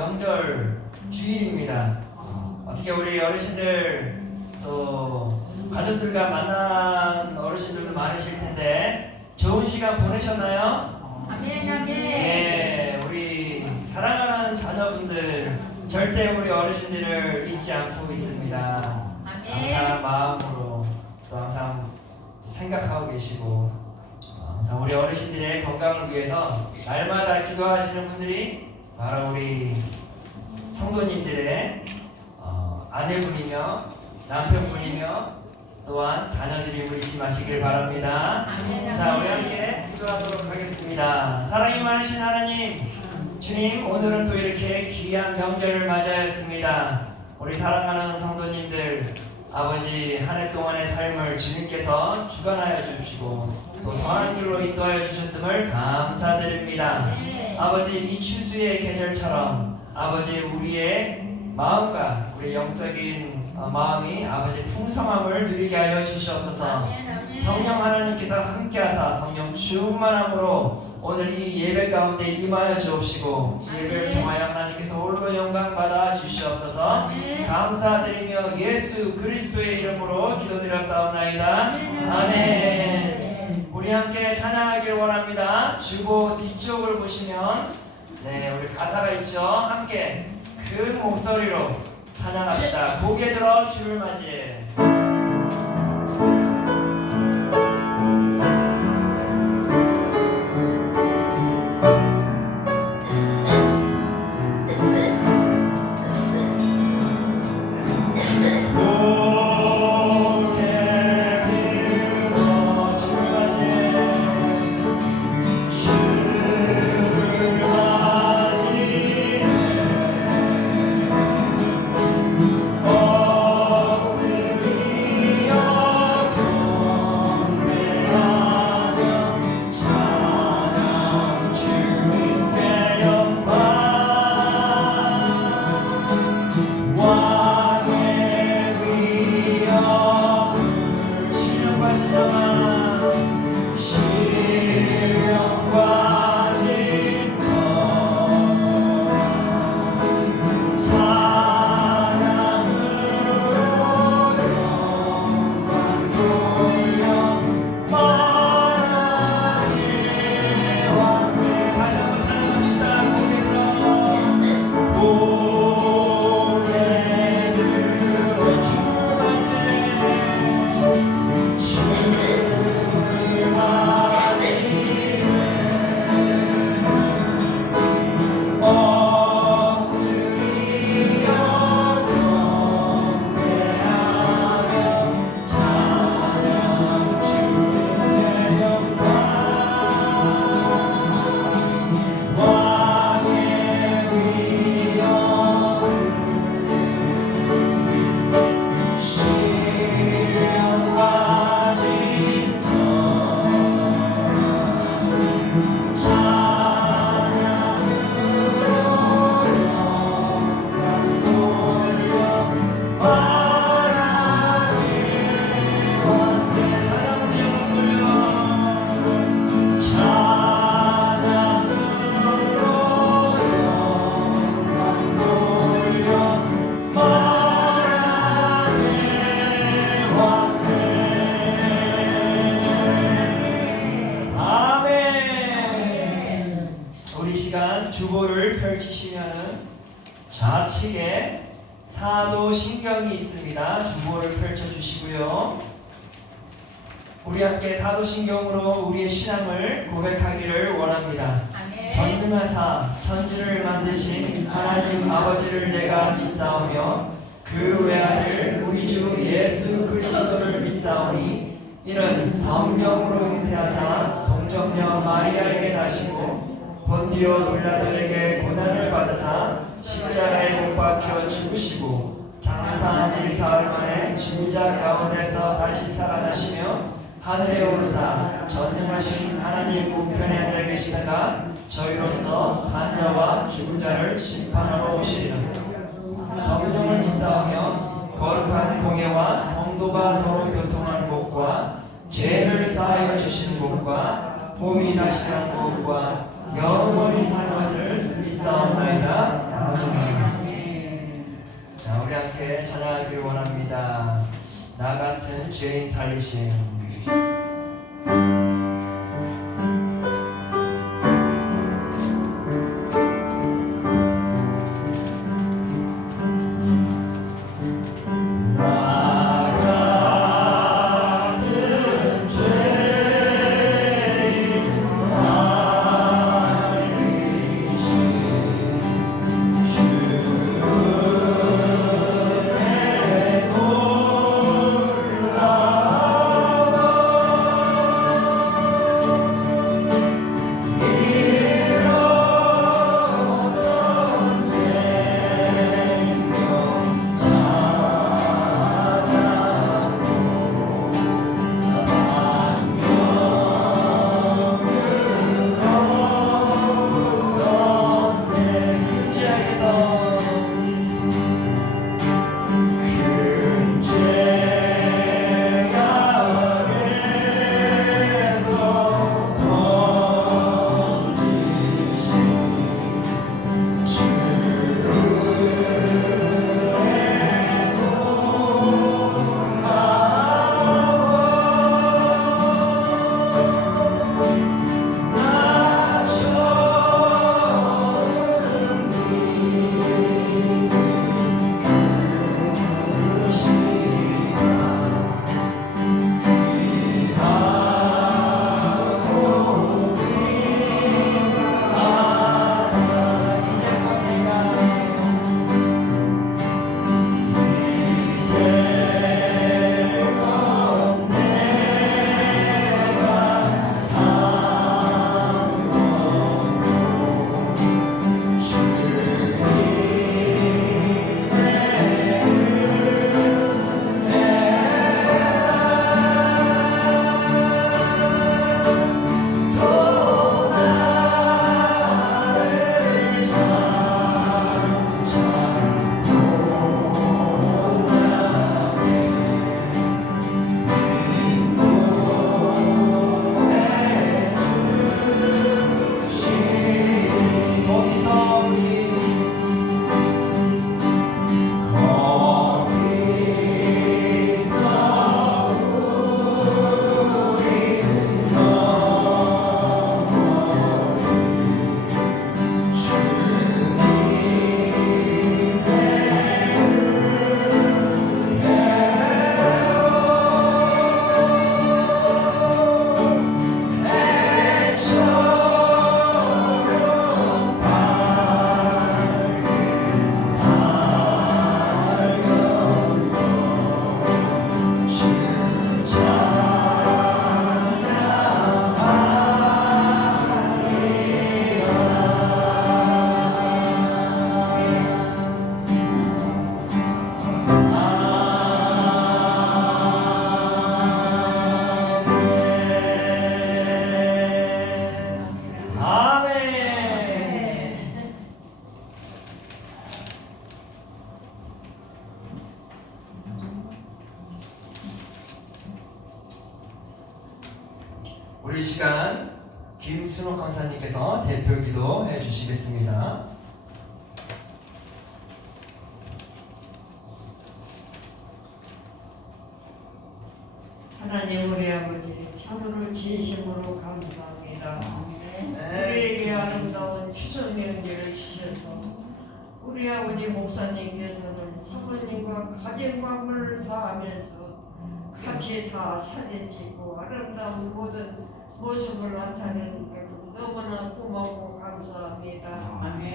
명절 주일입니다. 어떻게 우리 어르신들 또 가족들과 만난 어르신들도 많으실 텐데 좋은 시간 보내셨나요? 아멘 아멘. 네, 우리 사랑하는 자녀분들 절대 우리 어르신들을 잊지 않고 있습니다. 항상 마음으로 또 항상 생각하고 계시고 항상 우리 어르신들의 건강을 위해서 날마다 기도하시는 분들이 바로 우리 성도님들의 아내분이며 남편분이며 또한 자녀들임을 잊지 마시길 바랍니다. 자, 우리 함께 기도하도록 하겠습니다. 사랑이 많으신 하나님, 주님, 오늘은 또 이렇게 귀한 명절을 맞이하였습니다. 우리 사랑하는 성도님들, 아버지 한 해 동안의 삶을 주님께서 주관하여 주시고 또 선한 길로 인도하여 주셨음을 감사드립니다. 아버지, 이 추수의 계절처럼 아버지 우리의 마음과 우리 영적인 마음이 아버지 풍성함을 누리게 하여 주시옵소서. 성령 하나님께서 함께하사 성령 충만함으로 오늘 이 예배 가운데 임하여 주옵시고 예배를 통하여 하나님께서 홀로 영광 받아 주시옵소서. 감사드리며 예수 그리스도의 이름으로 기도드렸사옵나이다. 아멘. 우리 함께 찬양하길 원합니다. 주보 뒤쪽을 보시면 우리 가사가 있죠. 함께 큰 목소리로 찬양합시다. 고개 들어 주를 맞이해. 주보를 펼치시면은 좌측에 사도신경이 있습니다. 주보를 펼쳐주시고요. 우리 함께 사도신경으로 우리의 신앙을 고백하기를 원합니다. 전능하사 천지를 만드신 하나님 아버지를 내가 믿사오며 그 외아들 우리 주 예수 그리스도를 믿사오니 이는 성령으로 잉태하사 동정녀 마리아에게 나시고 본디오 빌라도에게 고난을 받으사 십자가에 못 박혀 죽으시고 장사한 1사흘 만에 죽은 자 가운데서 다시 살아나시며 하늘에 오르사 전능하신 하나님 우편에 앉아 계시다가 저희로서 산자와 죽은 자를 심판하러 오시리라. 성령을 믿사오며 거룩한 공예와 성도가 서로 교통하는 곳과 죄를 사하여 주시는 곳과 몸이 다시 사는 곳과 영원히 사는 것을 있사옵나이다. 아멘. 자, 우리 함께 찬양하기를 원합니다. 나 같은 죄인 살리심. 우리 시간 김순옥 강사님께서 대표 기도해 주시겠습니다. 하나님 우리 아버지 참으로 진심으로 감사합니다. 우리에게 아름다운 추석 명절을 주셔서 우리 아버지 목사님께서는 사모님과 가진 방문을 다하면서 같이 다 사진 찍고 아름다운 모든 모습을 나타내는 것을 너무나 고맙고 감사합니다.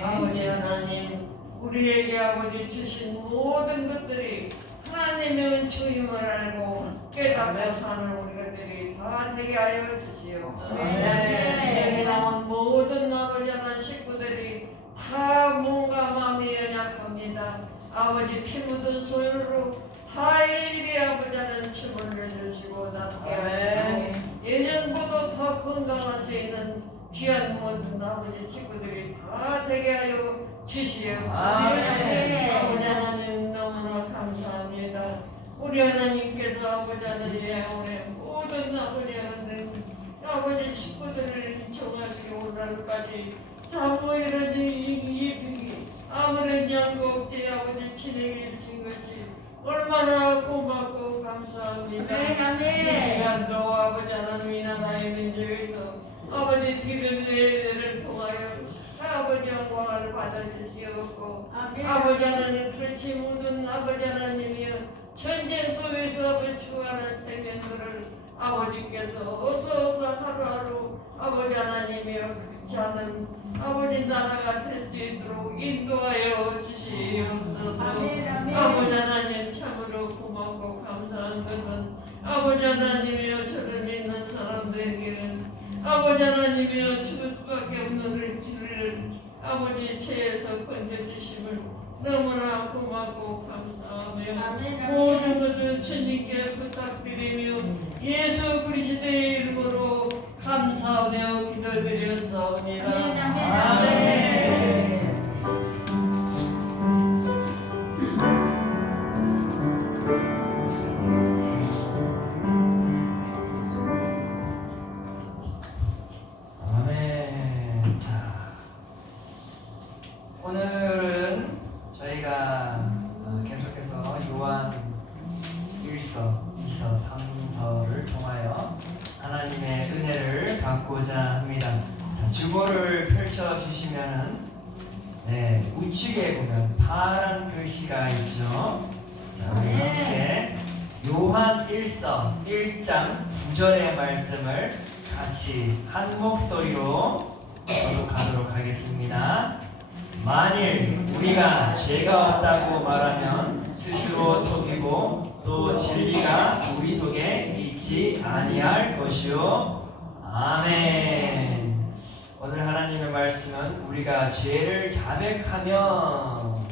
아버지 하나님 우리에게 아버지 주신 모든 것들이 하나님의 은총임을 알고 깨닫고 사는 우리 것들이 다 되게 하여 주시옵소서. 여기 나온 모든 아버지 하나님 식구들이 다 몸과 마음이 연약합니다. 아버지 피 묻은 손으로 다 일일이 아버지 하나님 춤을 내주시고 낫게 하시고 예전보다 더 건강할 수 있는 귀한 모든 아버지 식구들이 다 되게 하여 주시옵소서. 아버지 하나님 너무나 감사합니다. 우리 하나님께서 아버지 하나님 우리 모든 아버지 하나님 아버지 식구들을 정말 것이 오늘까지 자고 일어니 아무런 양도 없지 아버지 친에게 주신 것이 얼마나 고맙고 감사합니다. 이 시간도 아버지 하나님이 나라의 민족에서 아버지 기름 예배를 통하여 아버지 영광을 받아주시옵고 아버지 하나님 그렇지 모든 아버지 하나님이여 전쟁 속에서 부추하는 세면들을 아버지께서 어서 하루하루 아버지 하나님이여 그렇지 않은 아버지 나라가 될 수 있도록 인도하여 주시옵소서. 아버지 하나님 참으로 고맙고 감사한 것은 아버지 하나님이여 저를 믿는 사람들에게는 아버지 하나님이여 죽을 수밖에 없는 길을 아버지 죄에서 건져주심을 너무나 고맙고 감사하며 모든 것을 주님께 부탁드리며 예수 그리스도의 이름으로 감사하며 기도드렸사옵니다. 아멘. 아멘. 자, 오늘은 저희가 계속해서 요한 1서, 2서, 3서를 통하여 하나님의 은혜를 받고자 합니다. 자, 주보를 펼쳐 주시면은 우측에 보면 파란 글씨가 있죠. 자, 우리 함께 요한 1서 1장 9절의 말씀을 같이 한 목소리로 교독하도록 하겠습니다. 만일 우리가 죄가 없다고 말하면 스스로 속이고 또 진리가 우리 속에 있지 아니할 것이요. 아멘. 오늘 하나님의 말씀은 우리가 죄를 자백하면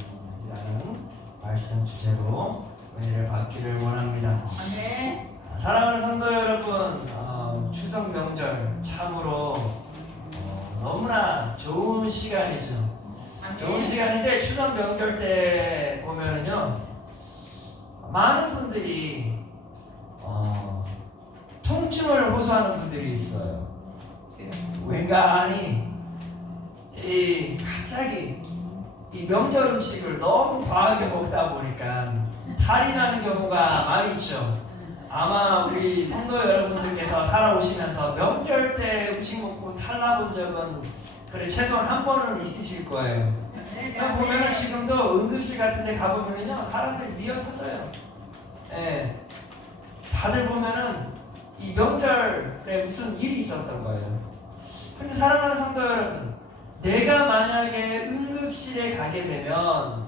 라는 말씀 주제로 은혜를 받기를 원합니다. 아멘. 사랑하는 성도 여러분, 추석 명절 참으로 너무나 좋은 시간이죠. 좋은 시간인데 추석 명절 때 보면은요 많은 분들이 통증을 호소하는 분들이 있어요. 왠가하니 갑자기 이 명절 음식을 너무 과하게 먹다 보니까 탈이 나는 경우가 많이 있죠. 아마 우리 성도 여러분들께서 살아오시면서 명절 때 음식 먹고 탈 나본 적은 그래 최소한 한 번은 있으실 거예요. 보면은 지금도 응급실 같은 데 가보면은요 사람들이 미어 터져요. 다들 보면은 이 명절에 무슨 일이 있었던 거예요. 근데 사랑하는 성도 여러분, 내가 만약에 응급실에 가게 되면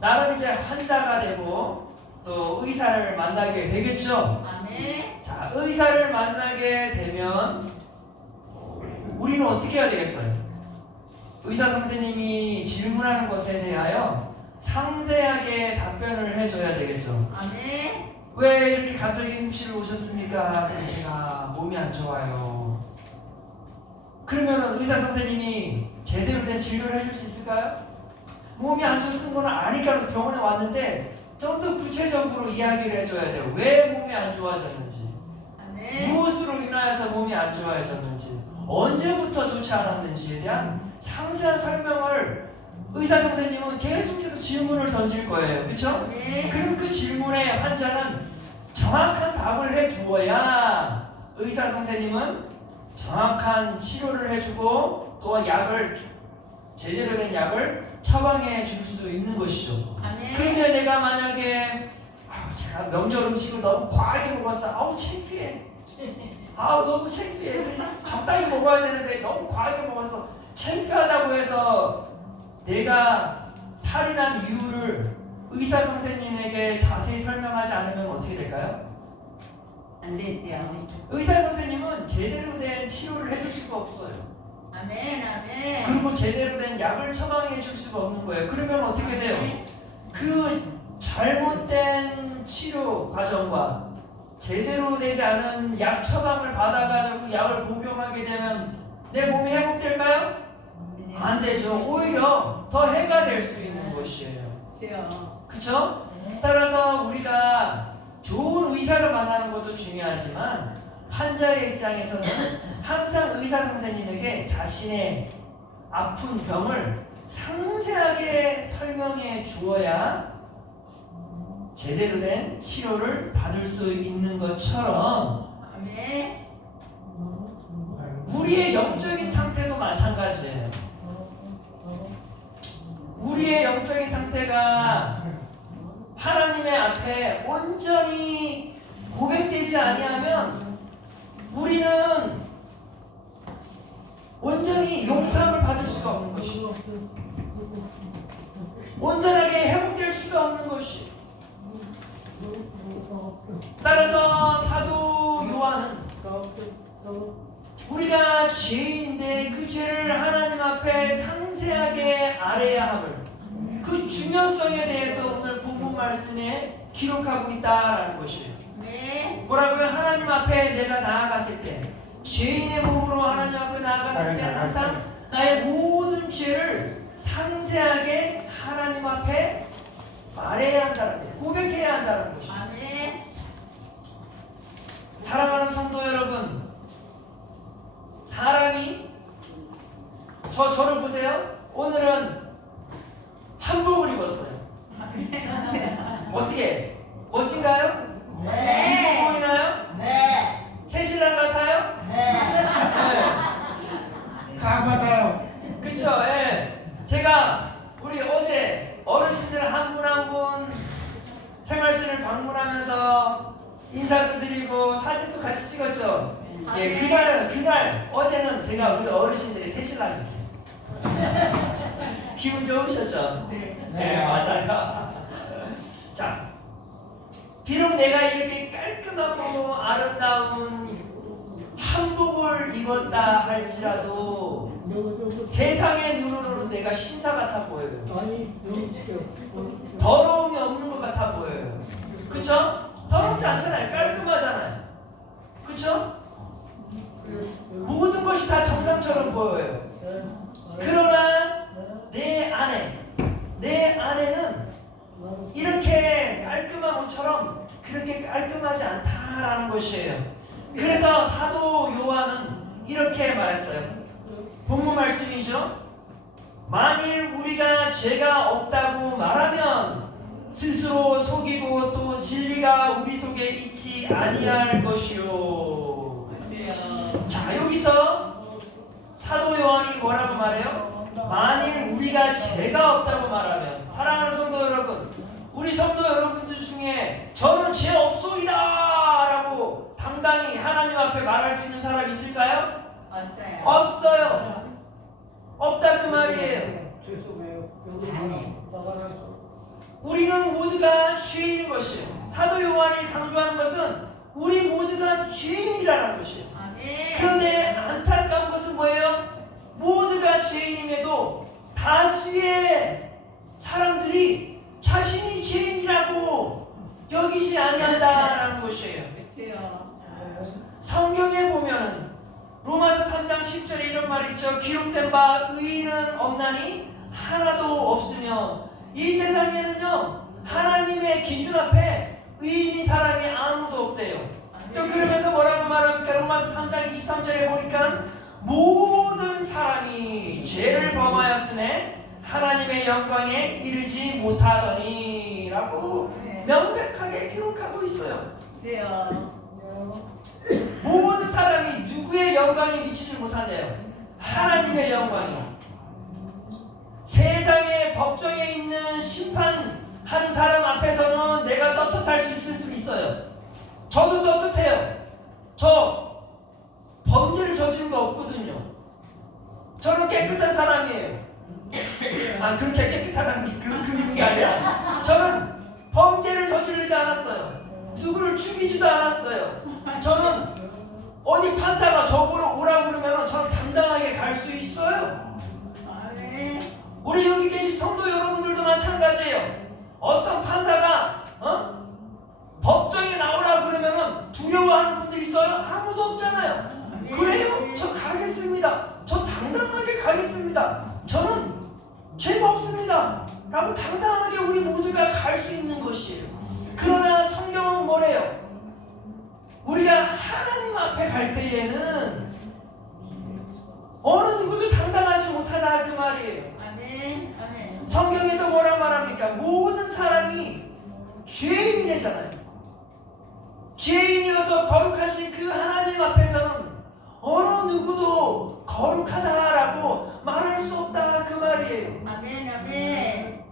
나름 이제 환자가 되고 또 의사를 만나게 되겠죠. 아멘. 자, 의사를 만나게 되면 우리는 어떻게 해야 되겠어요? 의사 선생님이 질문하는 것에 대하여 상세하게 답변을 해줘야 되겠죠. 아멘. 왜 이렇게 갑자기 응급실을 오셨습니까? 그럼 제가 몸이 안 좋아요. 그러면 의사 선생님이 제대로 된 진료를 해줄 수 있을까요? 몸이 안 좋은 건 아니까 병원에 왔는데 좀 더 구체적으로 이야기를 해줘야 돼요. 왜 몸이 안 좋아졌는지, 아멘. 무엇으로 인하여서 몸이 안 좋아졌는지, 언제부터 좋지 않았는지에 대한 상세한 설명을 의사 선생님은 계속해서 질문을 던질 거예요. 그렇죠? 네. 그럼 그 질문에 환자는 정확한 답을 해주어야 의사 선생님은 정확한 치료를 해주고 또 약을 제대로 된 약을 처방해 줄 수 있는 것이죠. 아멘. 그런데 내가 만약에 제가 명절 음식을 너무 과하게 먹었어. 창피해. 너무 창피해. 그냥 적당히 먹어야 되는데 너무 과하게 먹었어. 창피하다고 해서 내가 탈이 난 이유를 의사 선생님에게 자세히 설명하지 않으면 어떻게 될까요? 안 되지요. 의사 선생님은 제대로 된 치료를 해줄 수가 없어요. 아멘. 아멘. 그리고 제대로 된 약을 처방해 줄 수가 없는 거예요. 그러면 어떻게 돼요? 그 잘못된 치료 과정과 제대로 되지 않은 약 처방을 받아가지고 그 약을 복용하게 되면 내 몸이 회복될까요? 안 되죠. 오히려 더 해가 될 수 있는 것이에요. 그쵸? 따라서 우리가 좋은 의사를 만나는 것도 중요하지만 환자의 입장에서는 항상 의사 선생님에게 자신의 아픈 병을 상세하게 설명해 주어야 제대로 된 치료를 받을 수 있는 것처럼 아멘. 우리의 영적인 상태도 마찬가지예요. 우리의 영적인 상태가 하나님의 앞에 온전히 고백되지 아니하면 우리는 온전히 용서함을 받을 수가 없는 것이, 온전하게 회복될 수가 없는 것이. 따라서 사도 요한은 우리가 죄인인데 그 죄를 하나님 앞에 상세하게 알아야 함을, 그 중요성에 대해서 오늘 본문 말씀에 기록하고 있다라는 것이에요. 네. 뭐라고요? 하나님 앞에 내가 나아갔을 때, 죄인의 몸으로 하나님 앞에 나아갔을 때 항상 나의 모든 죄를 상세하게 하나님 앞에 말해야 한다는 거예요. 고백해야 한다는 것이에요. 아멘. 사랑하는 성도 여러분, 사람이 저를 보세요. 오늘은 한복을 입었어요. 어떻게? 멋진가요? 네. 이뻐 보이나요? 네. 새신랑 같아요? 네. 다 받아요. 그쵸? 예. 제가 우리 어제 어르신들 한 분 한 분 생활실을 방문하면서 인사도 드리고 사진도 같이 찍었죠? 예, 그날 어제는 제가 우리 어르신들이 새신랑이었어요. 기분 좋으셨죠? 네, 맞아요. 자, 비록 내가 이렇게 깔끔하고 아름다운 한복을 입었다 할지라도 세상의 눈으로는 내가 신사 같아 보여요. 더러움이 없는 것 같아 보여요. 그쵸? 더럽지 않잖아요. 깔끔하잖아요. 그쵸? 모든 것이 다 정상처럼 보여요. 그러나 내 안에는 이렇게 깔끔한 것처럼 그렇게 깔끔하지 않다라는 것이에요. 그래서 사도 요한은 이렇게 말했어요. 본문 말씀이죠. 만일 우리가 죄가 없다고 말하면 스스로 속이고 또 진리가 우리 속에 있지 아니할 것이요. 자, 여기서 사도 요한이 뭐라고 말해요? 만일 우리가 죄가 없다고 말하면, 사랑하는 성도 여러분, 우리 성도 여러분들 중에 저는 죄 없소이다 라고 당당히 하나님 앞에 말할 수 있는 사람 있을까요? 없어요. 없어요. 없다 그 말이에요. 우리는 모두가 죄인인 것이에요. 사도 요한이 강조하는 것은 우리 모두가 죄인이라는 것이에요. 아멘. 그런데 안타까운 것은 뭐예요? 모두가 죄인임에도 다수의 사람들이 자신이 죄인이라고 여기지 아니한다라는 것이에요. 그렇죠. 성경에 보면은 로마서 3장 10절에 이런 말이 있죠. 기록된 바 의인은 없나니 하나도 없으며, 이 세상에는요 하나님의 기준 앞에 의인인 사람이 아무도 없대요. 또 그러면서 뭐라고 말합니까? 로마서 3장 23절에 보니까 모든 사람이 죄를 범하였음에 하나님의 영광에 이르지 못하더니 라고 명백하게 기록하고 있어요. 그렇죠. 모든 사람이 누구의 영광에 미치지 못한대요? 하나님의 영광이. 세상의 법정에 있는 심판하는 사람 앞에서는 내가 떳떳할 수 있을 수 있어요. 저도 떳떳해요. 저 범죄를 저지른 거 없거든요. 저는 깨끗한 사람이에요. 그렇게 깨끗하다는 게 그 의미가 아니라 저는 범죄를 저지르지 않았어요. 누구를 죽이지도 않았어요. 저는 어디 판사가 저보러 오라고 그러면 저는 당당하게 갈 수 있어요. 아멘. 우리 여기 계신 성도 여러분들도 마찬가지예요. 어떤 판사가 법정에 나오라고 그러면 두려워하는 분들이 있어요? 아무도 없잖아요. 그래요? 저 가겠습니다. 저 당당하게 가겠습니다. 저는 죄가 없습니다 라고 당당하게 우리 모두가 갈 수 있는 것이에요. 그러나 성경은 뭐래요? 우리가 하나님 앞에 갈 때에는 어느 누구도 당당하지 못하다 그 말이에요. 아멘. 아멘. 성경에서 뭐라 말합니까? 모든 사람이 죄인이 되잖아요. 죄인이어서 거룩하신 그 하나님 앞에서는 어느 누구도 거룩하다라고 말할 수 없다 그 말이에요. 아멘. 아멘.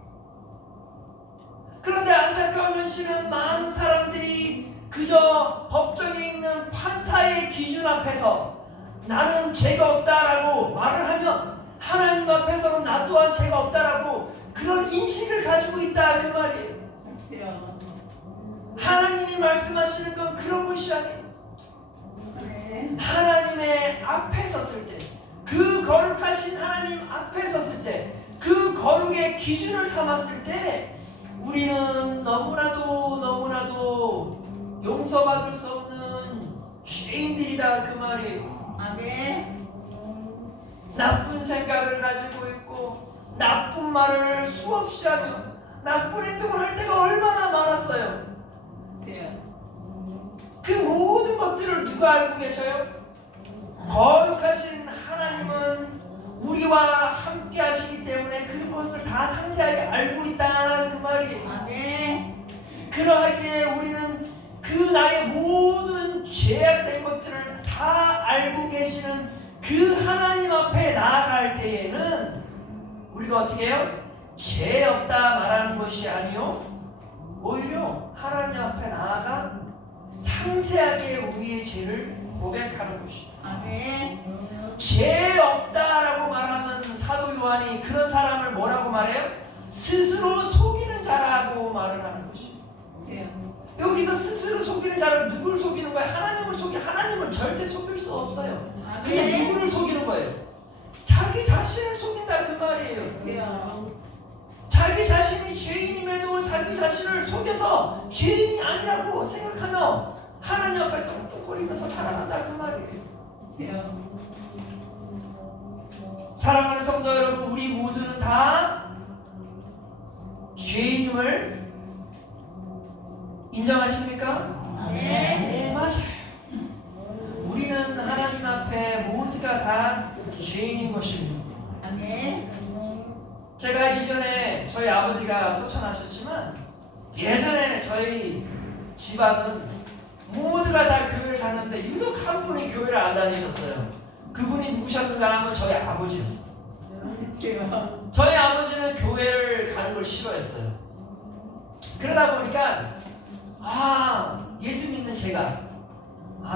그런데 안타까운 현실은 많은 사람들이 그저 법정에 있는 판사의 기준 앞에서 나는 죄가 없다라고 말을 하면 하나님 앞에서는 나 또한 죄가 없다라고 그런 인식을 가지고 있다 그 말이에요. 그렇죠. 하나님이 말씀하시는 건 그런 것이 아니에요. 아멘. 하나님의 앞에 섰을 때, 그 거룩하신 하나님 앞에 섰을 때, 그 거룩의 기준을 삼았을 때 우리는 너무나도 용서받을 수 없는 죄인들이다 그 말이에요. 아멘. 나쁜 생각을 가지고 있고 나쁜 말을 수없이 하며 나쁜 행동을 할 때가 얼마나 많았어요. 그렇죠. 그 모든 것들을 누가 알고 계셔요? 거룩하신 하나님은 우리와 함께 하시기 때문에 그것을 다 상세하게 알고 있다 그 말이에요. 아멘. 그러하기에 우리는 그 나의 모든 죄악된 것들을 다 알고 계시는 그 하나님 앞에 나아갈 때에는 우리가 어떻게 해요? 죄 없다 말하는 것이 아니요 오히려 하나님 앞에 나아가 상세하게 우리의 죄를 고백하는 것이다. 아멘. 죄 없다라고 말하는 사도 요한이 그런 사람을 뭐라고 말해요? 스스로 속이는 자라고 말을 하는 것이에요. 그렇죠. 여기서 스스로 속이는 자는 누구를 속이는 거예요? 하나님을 하나님은 절대 속일 수 없어요. 근데 누구를 속이는 거예요? 자기 자신을 속인다 그 말이에요. 그렇죠. 자기 자신이 죄인임에도 자기 자신을 속여서 죄인이 아니라고 생각하며 하나님 앞에 똥똥거리면서 살아간다 그 말이에요. 그렇죠. 사랑하는 성도 여러분, 우리 모두는 다 죄인임을 인정하십니까? 네. 맞아요. 우리는 하나님 앞에 모두가 다 죄인인 것입니다. 아멘. 제가 이전에 저희 아버지가 소천하셨지만 예전에 저희 집안은 모두가 다 교회를 다녔는데 유독 한 분이 교회를 안 다니셨어요. 그분이 누구셨는가 하면 저희 아버지였어요. 그렇죠. 저희 아버지는 교회를 가는 걸 싫어했어요. 그러다 보니까 예수 믿는 제가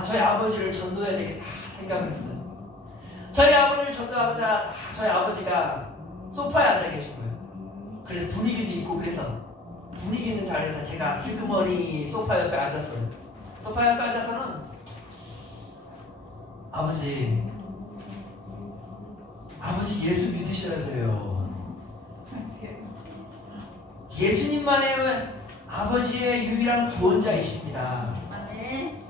저희 아버지를 전도해야 되겠다 생각을 했어요. 저희 아버지를 전도하고자 저희 아버지가 소파에 앉아 계신 거예요. 그래서 분위기도 있고 그래서 분위기 있는 자리에서 제가 슬그머니 소파 옆에 앉았어요. 소파 옆에 앉아서는 아버지 예수 믿으셔야 돼요. 예수님만의 아버지의 유일한 구원자이십니다. 아멘.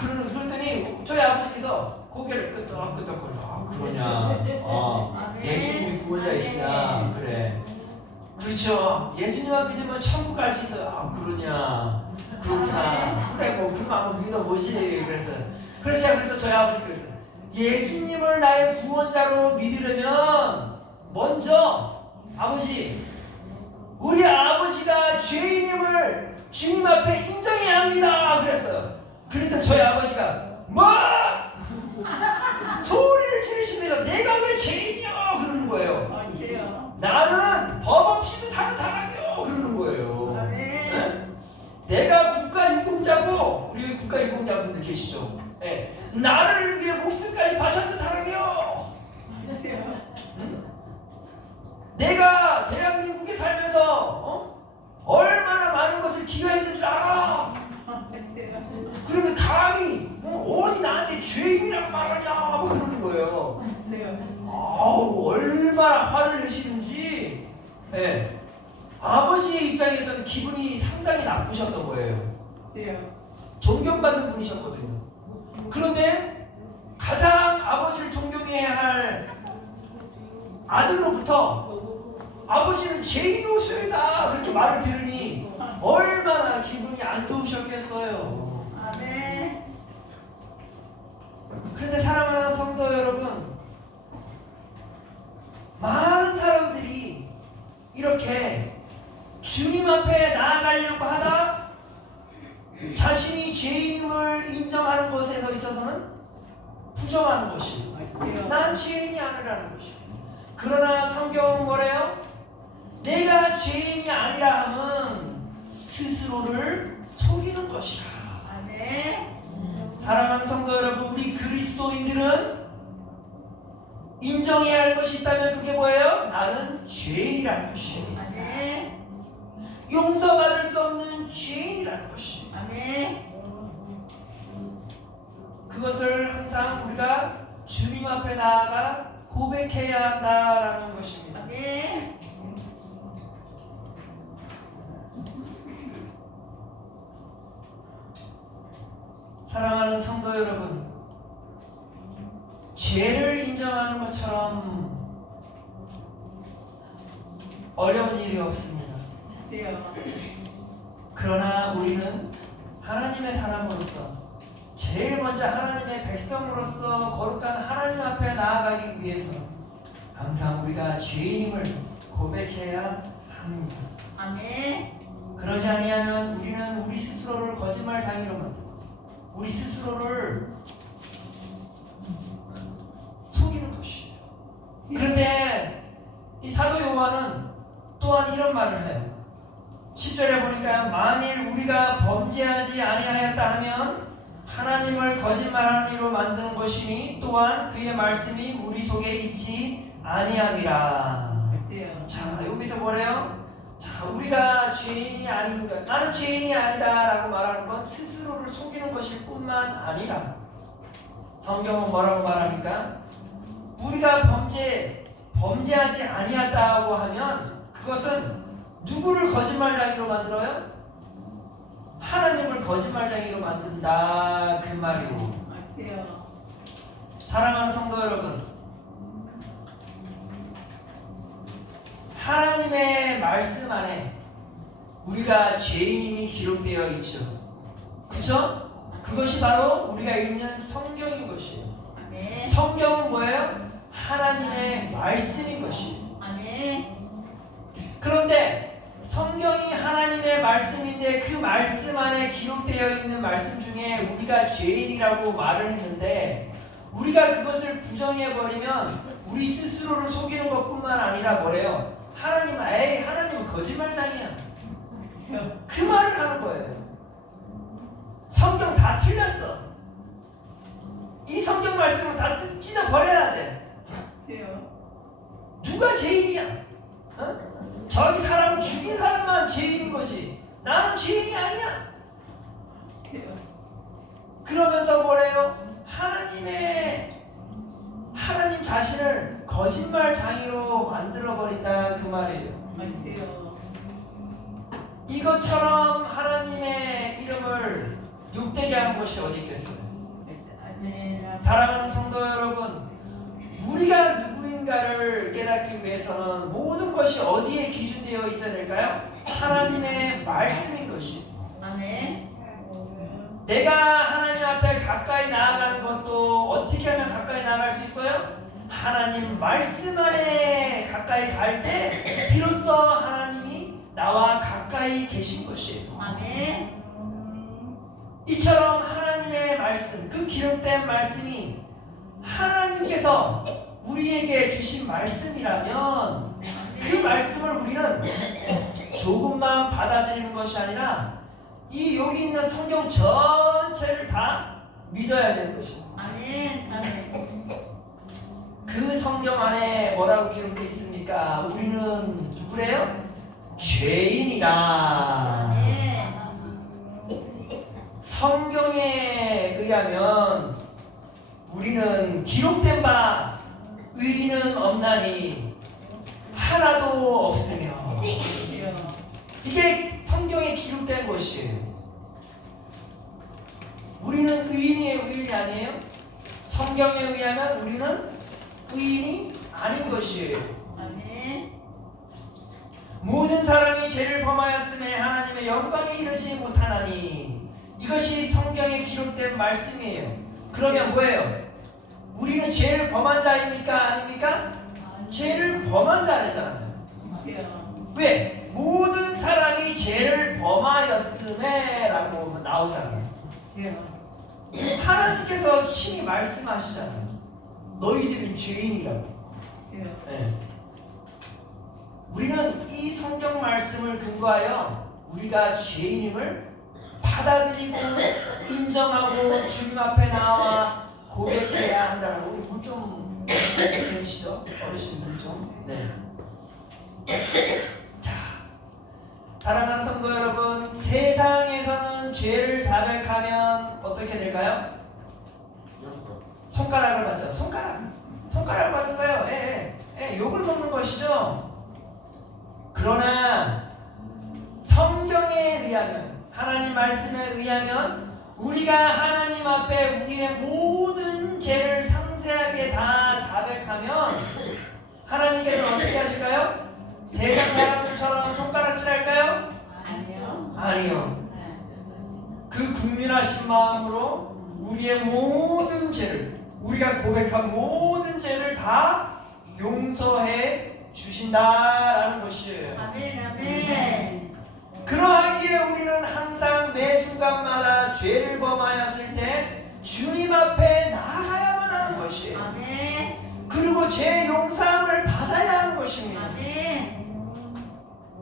그랬더니 저희 아버지께서 고개를 끄덕끄덕거리고 그러냐? 예수님이 구원자이시냐? 그래. 그렇죠. 예수님만 믿으면 천국 갈 수 있어요. 그러냐? 그렇구나. 그래 그럼 한번 믿어보지. 그래서 저희 아버지가 그랬어요. 예수님을 나의 구원자로 믿으려면 먼저 우리 아버지가 죄인임을 주님 앞에 인정해야 합니다. 그랬어요. 그랬더니 저희 아버지가 소리를 지르시면서 내가 왜 죄인이야 그러는 거예요. 나는 법 없이도 사는 사람이요 그러는 거예요. 네? 내가 국가유공자고 우리 국가유공자분들 계시죠? 네. 나를 위해 목숨까지 바쳤던 사람이요. 내가 대한민국에 살면서 얼마나 많은 것을 기여했는 줄 알아. 그러면 감히 어디 나한테 죄인이라고 말하냐 그러는 거예요. 얼마나 화를 내시는지. 네. 아버지의 입장에서는 기분이 상당히 나쁘셨던 거예요. 존경받는 분이셨거든요. 그런데 가장 아버지를 존경해야 할 아들로부터 아버지는 죄인으로서이다 그렇게 말을 들으니 얼마나 기분이 안 좋으셨겠어요. 그런데 사랑하는 성도 여러분, 많은 사람들이 이렇게 주님 앞에 나아가려고 하다 자신이 죄인임을 인정하는 것에 있어서는 부정하는 것이에요. 난 죄인이 아니라는 것이에요. 그러나 성경은 뭐래요? 내가 죄인이 아니라 함은 스스로를 속이는 것이야. 아멘. 사랑하는 성도 여러분, 우리 그리스도인들은 인정해야 할 것이 있다면 그게 뭐예요? 나는 죄인이라는 것이에요. 아멘. 용서받을 수 없는 죄인이라는 것이에요. 아멘. 그것을 항상 우리가 주님 앞에 나아가 고백해야 한다라는 것입니다. 아멘. 사랑하는 성도 여러분, 죄를 인정하는 것처럼 어려운 일이 없습니다. 주여. 그러나 우리는 하나님의 사람으로서 제일 먼저 하나님의 백성으로서 거룩한 하나님 앞에 나아가기 위해서 항상 우리가 죄인임을 고백해야 합니다. 아멘. 그러지 아니하면 우리는 우리 스스로를 거짓말장애로 만들고 우리 스스로를 속이는 것이에요. 그런데 이 사도 요한은 또한 이런 말을 해요. 10절에 보니까 만일 우리가 범죄하지 아니하였다 하면 하나님을 거짓말하는 이로 만드는 것이니 또한 그의 말씀이 우리 속에 있지 아니함이라. 주여. 자, 여기서 뭐래요? 자, 우리가 죄인이 아닌가, 나는 죄인이 아니다라고 말하는 건 스스로를 속이는 것일 뿐만 아니라 성경은 뭐라고 말합니까? 우리가 범죄하지 아니하다고 하면 그것은 누구를 거짓말장애로 만들어요? 하나님을 거짓말장애로 만든다 그 말이고. 주여. 사랑하는 성도 여러분, 하나님의 말씀 안에 우리가 죄인임이 기록되어 있죠. 그쵸? 그것이 바로 우리가 읽는 성경인 것이에요. 아멘. 성경은 뭐예요? 하나님의 말씀인 것이에요. 아멘. 그런데 성경이 하나님의 말씀인데 그 말씀 안에 기록되어 있는 말씀 중에 우리가 죄인이라고 말을 했는데 우리가 그것을 부정해버리면 우리 스스로를 속이는 것뿐만 아니라 뭐래요? 하나님은 거짓말장이야. 그 말을 하는 거예요. 성경 다 틀렸어. 이 성경 말씀을 다 찢어버려야 돼. 주여. 누가 죄인이야? 어? 저기 사람 죽인 사람만 죄인인 거지. 나는 죄인이 아니야. 주여. 그러면서 뭐래요? 하나님 자신을 거짓말장이로 만들어버린다 그 말이에요. 주여. 이것처럼 하나님의 이름을 욕되게 하는 것이 어디 있겠어요? 아멘. 사랑하는 성도 여러분, 우리가 누구인가를 깨닫기 위해서는 모든 것이 어디에 기준되어 있어야 될까요? 하나님의 말씀인 것이. 아멘. 내가 하나님 앞에 가까이 나아가는 것도 어떻게 하면 가까이 나아갈 수 있어요? 하나님 말씀 안에 가까이 갈 때 비로소 하나님이 나와 가까이 계신 것이에요. 아멘. 이처럼 하나님의 말씀, 그 기록된 말씀이 하나님께서 우리에게 주신 말씀이라면 그 말씀을 우리는 조금만 받아들이는 것이 아니라 이 여기 있는 성경 전체를 다 믿어야 되는 것입니다. 아멘. 아멘. 그 성경 안에 뭐라고 기록되어 있습니까? 우리는 누구래요? 죄인이다. 아멘. 성경에 의하면 우리는 기록된 바 의인은 없나니 하나도 없으며. 주여. 이게 성경에 기록된 것이에요. 우리는 의인이에요, 의인이 아니에요? 성경에 의하면 우리는 의인이 아닌 것이에요. 아멘. 모든 사람이 죄를 범하였음에 하나님의 영광에 이르지 못하나니. 이것이 성경에 기록된 말씀이에요. 그러면 뭐예요? 우리는 죄를 범한 자입니까? 아닙니까? 죄를 범한 자잖아요. 왜? 모든 사람이 죄를 범하였음에 라고 나오잖아요. 하나님께서 친히 말씀하시잖아요. 너희들은 죄인이라고. 네. 우리는 이 성경 말씀을 근거하여 우리가 죄인임을 받아들이고 인정하고 주님 앞에 나와 고백해야 한다라고. 우리 문 좀 계시죠? 어르신분 좀. 네. 자, 사랑하는 성도 여러분, 세상에서는 죄를 자백하면 어떻게 될까요? 손가락을 받죠. 손가락을 받는 거예요. 욕을 먹는 것이죠. 그러나 성경에 의하면, 하나님 말씀에 의하면 우리가 하나님 앞에 우리의 모든 죄를 상세하게 다 자백하면 하나님께서는 어떻게 하실까요? 세상 사람들처럼 손가락질할까요? 아니요. 그 국민하신 마음으로 우리의 모든 죄를, 우리가 고백한 모든 죄를 다 용서해 주신다라는 것이에요. 아멘. 그러하기에 우리는 항상 매 순간마다 죄를 범하였을 때 주님 앞에 나아가야만 하는 것이에요. 아멘. 그리고 죄 용서함을 받아야 하는 것입니다. 아멘.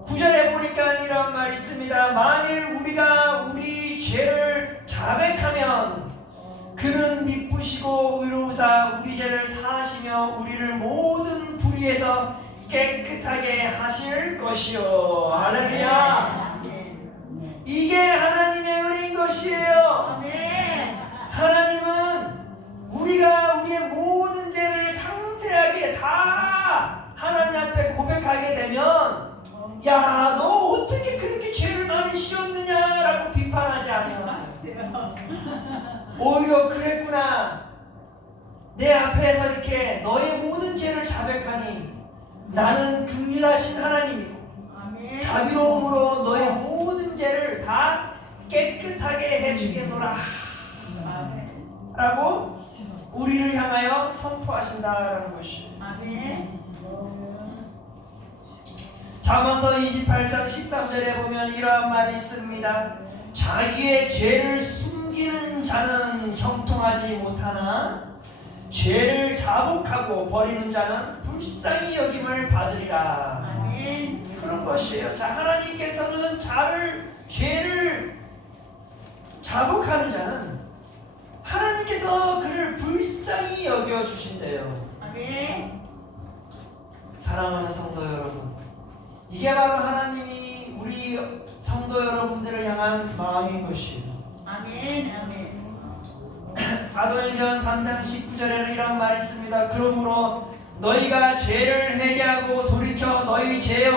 9절에 보니까 이런 말이 있습니다. 만일 우리가 우리 죄를 자백하면 그는 미쁘시고 의로우사 우리 죄를 사하시며 우리를 모든 불의에서 깨끗하게 하실 것이요. 할렐루야. 이게 하나님의 은혜인 것이에요. 아멘. 하나님은 우리가 우리의 모든 죄를 상세하게 다 하나님 앞에 고백하게 되면, 야, 너 어떻게 그렇게 죄를 많이 지었느냐라고 비판하지 아니었어요. 오히려 그랬구나. 내 앞에서 이렇게 너의 모든 죄를 자백하니 나는 긍휼하신 하나님이고 아멘. 자비로움으로 너의 모든 죄를 다 깨끗하게 해주겠노라 라고 우리를 향하여 선포하신다라는 것이에요. 아멘. 잠언서 28장 13절에 보면 이러한 말이 있습니다. 자기의 죄를 숨기는 자는 형통하지 못하나 죄를 자복하고 버리는 자는 불쌍히 여김을 받으리라. 아멘. 그런 것이에요. 자, 하나님께서는 죄를 자복하는 자는 하나님께서 그를 불쌍히 여겨 주신대요. 아멘. 사랑하는 성도 여러분, 이게 바로 하나님이 우리 성도 여러분들을 향한 마음인 것이에요. 아멘. 아멘. 사도행전 3장 19절에는 이런 말이 있습니다. 그러므로 너희가 죄를 회개하고 돌이켜 너희 죄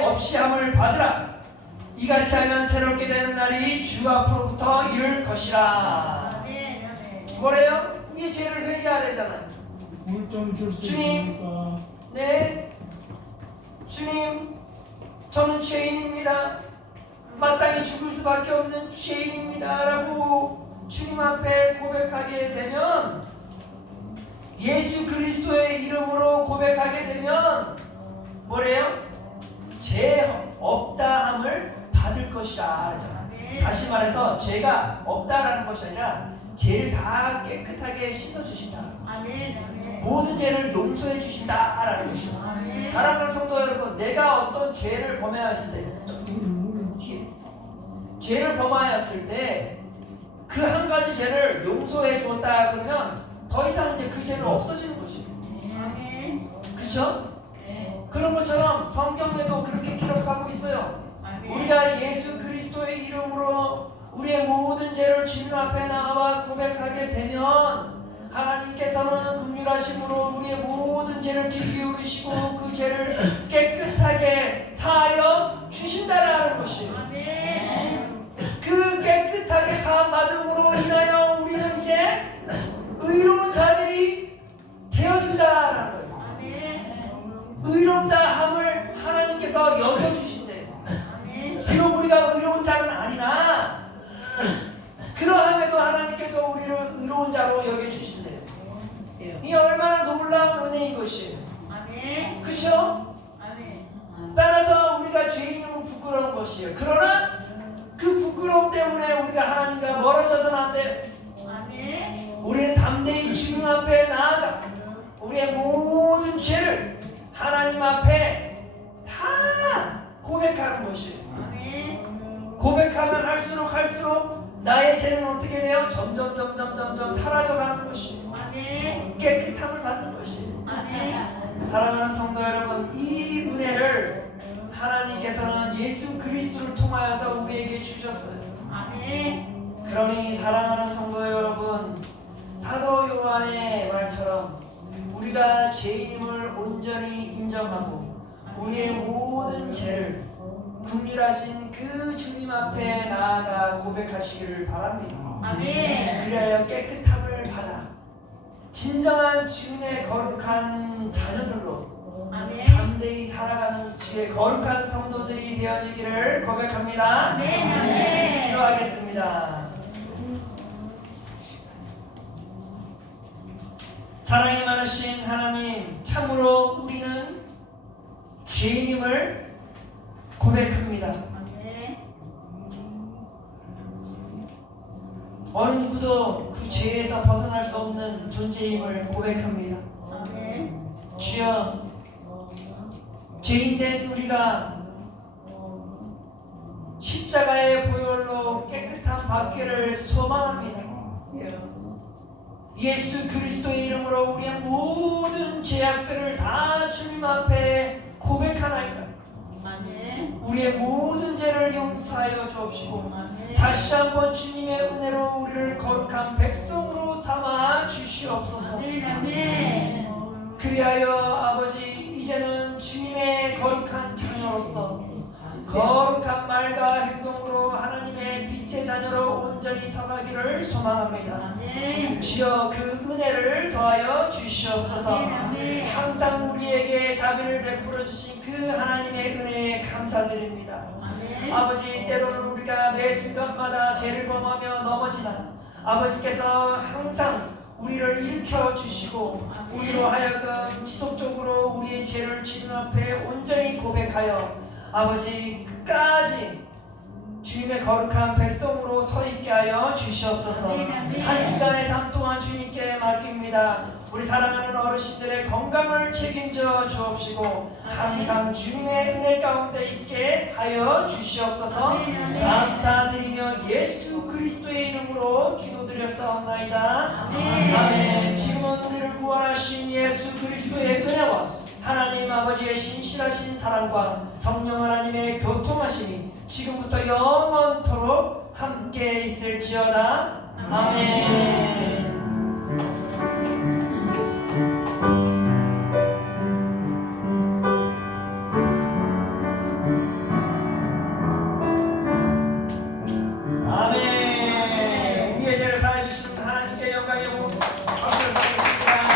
없이 함을 받으라. 이같이 하면 새롭게 되는 날이 주 앞으로부터 이를 것이라. 아멘. 아멘. 뭐래요? 이 죄를 회개하래잖아요. 물좀 줄 수 주님. 있습니까? 네, 주님, 저는 죄인입니다. 마땅히 죽을 수밖에 없는 죄인입니다 라고 주님 앞에 고백하게 되면, 예수 그리스도의 이름으로 고백하게 되면 뭐래요? 죄 없다함을 받을 것이라 그러잖아요. 다시 말해서 죄가 없다라는 것이 아니라 죄를 다 깨끗하게 씻어주신다. 아멘. 아멘. 모든 죄를 용서해 주신다라는 것이죠. 아멘. 사랑하는 성도 여러분, 내가 어떤 죄를 범하였을 때, 뒤에 죄를 범하였을 때 그 한 가지 죄를 용서해 주었다 그러면 더 이상 이제 그 죄는 없어지는 것이에요. 아멘. 그렇죠? 그런 것처럼 성경에도 그렇게 기록하고 있어요. 아멘. 우리가 예수 그리스도의 이름으로 우리의 모든 죄를 주님 앞에 나와 고백하게 되면 하나님께서는 긍휼하심으로 우리의 모든 죄를 귀 기울이시고 그 죄를 깨끗하게 사하여 주신다라는 것이에요. 아멘. 그 깨끗하게 사함받음으로 인하여 우리는 이제 의로운 자들이 되어진다라는 거예요. 아멘. 의롭다 함을 하나님께서 여겨주신대요. 아멘. 비록 우리가 의로운 자는 아니나 그러함에도 하나님께서 우리를 의로운 자로 여겨주신다. 놀라운 은혜인 것이에요. 아멘. 그렇죠? 아멘. 따라서 우리가 죄인이면 부끄러운 것이에요. 그러나 그 부끄러움 때문에 우리가 하나님과 멀어져서는 안 돼요. 아멘. 우리는 담대히 주님 앞에 나아가 우리의 모든 죄를 하나님 앞에 다 고백하는 것이에요. 아멘. 고백하면 할수록 나의 죄는 어떻게 돼요? 점점 사라져가는 것이에요. 아멘. 깨끗함을 받는 것이에요. 아멘. 사랑하는 성도 여러분, 이 은혜를 하나님께서는 예수 그리스도를 통하여서 우리에게 주셨어요. 아멘. 그러니 사랑하는 성도 여러분, 사도 요한의 말처럼 우리가 죄인임을 온전히 인정하고 우리의 모든 죄를 긍휼하신 그 주님 앞에 나아가 고백하시기를 바랍니다. 아멘. 그래야 깨끗함을 받아 진정한 주님의 거룩한 자녀들로 아멘. 담대히 살아가는 주의 거룩한 성도들이 되어지기를 고백합니다. 아멘. 아멘. 기도하겠습니다. 사랑이 많으신 하나님, 참으로 우리는 죄인임을 고백합니다. 아멘. 어느 누구도 그 죄에서 벗어날 수 없는 존재임을 고백합니다. 아멘. 주여, 죄인된 우리가 십자가의 보혈로 깨끗한 받기를 소망합니다. 예수 그리스도의 이름으로 우리의 모든 죄악들을 다 주님 앞에 고백하나이다. 아멘. 우리의 모든 죄를 용서하여 주옵시고 아멘. 다시 한번 주님의 은혜로 우리를 거룩한 백성으로 삼아 주시옵소서. 아멘. 그리하여 아버지, 이제는 주님의 거룩한 자녀로서 거룩한 말과 행동으로 하나님의 빛의 자녀로 온전히 서가기를 소망합니다. 아멘. 주여, 그 은혜를 더하여 주시옵소서. 아멘. 항상 우리에게 자비를 베풀어 주신 그 하나님의 은혜에 감사드립니다. 아멘. 아버지, 때로는 우리가 매 순간마다 죄를 범하며 넘어지나 아버지께서 항상 우리를 일으켜 주시고 우리로 하여금 지속적으로 우리의 죄를 주님 앞에 온전히 고백하여 아버지, 끝까지 주님의 거룩한 백성으로 서 있게 하여 주시옵소서. 한 주간의 삶 동안 주님께 맡깁니다. 우리 사랑하는 어르신들의 건강을 책임져 주옵시고 항상 주님의 은혜 가운데 있게 하여 주시옵소서. 감사드리며 예수 그리스도의 이름으로 기도드렸사옵나이다. 아멘. 지금은 우리를 구원하신 예수 그리스도의 은혜와 하나님 아버지의 신실하신 사랑과 성령 하나님의 교통하심이 지금부터 영원토록 함께 있을지어다. 아멘.